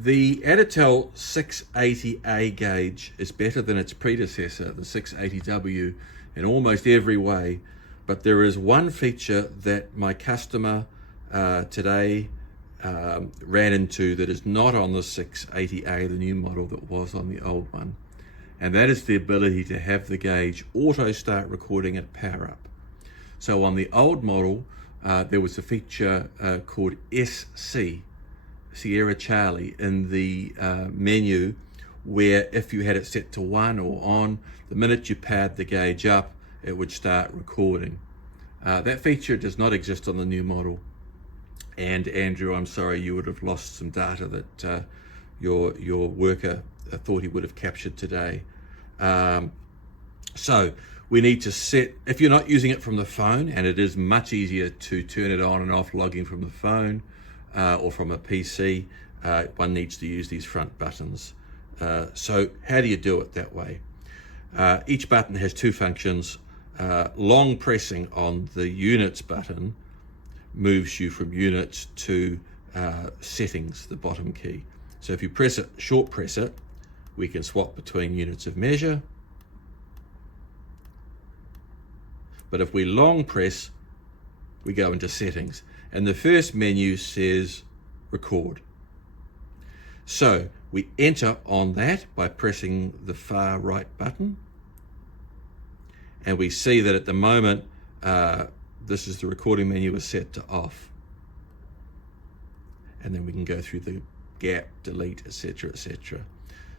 The Additel 680A gauge is better than its predecessor, the 680W, in almost every way, but there is one feature that my customer today ran into that is not on the 680A, the new model, that was on the old one, and that is the ability to have the gauge auto start recording at power up. So on the old model, there was a feature called SC, Sierra Charlie, in the menu, where if you had it set to 1 or on, the minute you powered the gauge up, it would start recording. That feature does not exist on the new model. And Andrew, I'm sorry, you would have lost some data that your worker thought he would have captured today. So we need to set, if you're not using it from the phone, and it is much easier to turn it on and off logging from the phone or from a PC, one needs to use these front buttons. So how do you do it that way? Each button has two functions. Long pressing on the units button moves you from units to settings, the bottom key. So if you press it, short press it, we can swap between units of measure. But if we long press, we go into settings. And the first menu says record. So we enter on that by pressing the far right button. And we see that at the moment, this is the recording menu is set to off. And then we can go through the gap, delete, etc., etc.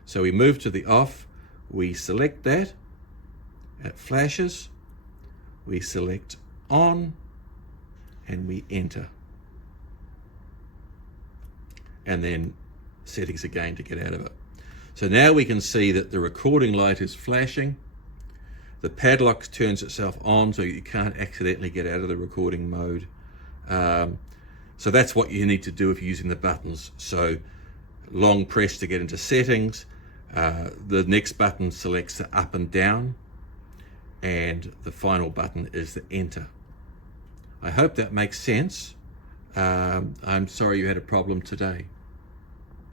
So we move to the off, we select that, it flashes, we select on, and we enter. And then settings again to get out of it. So now we can see that the recording light is flashing. The padlock turns itself on so you can't accidentally get out of the recording mode. So that's what you need to do if you're using the buttons. So long press to get into settings. The next button selects the up and down. And the final button is the enter. I hope that makes sense. I'm sorry you had a problem today.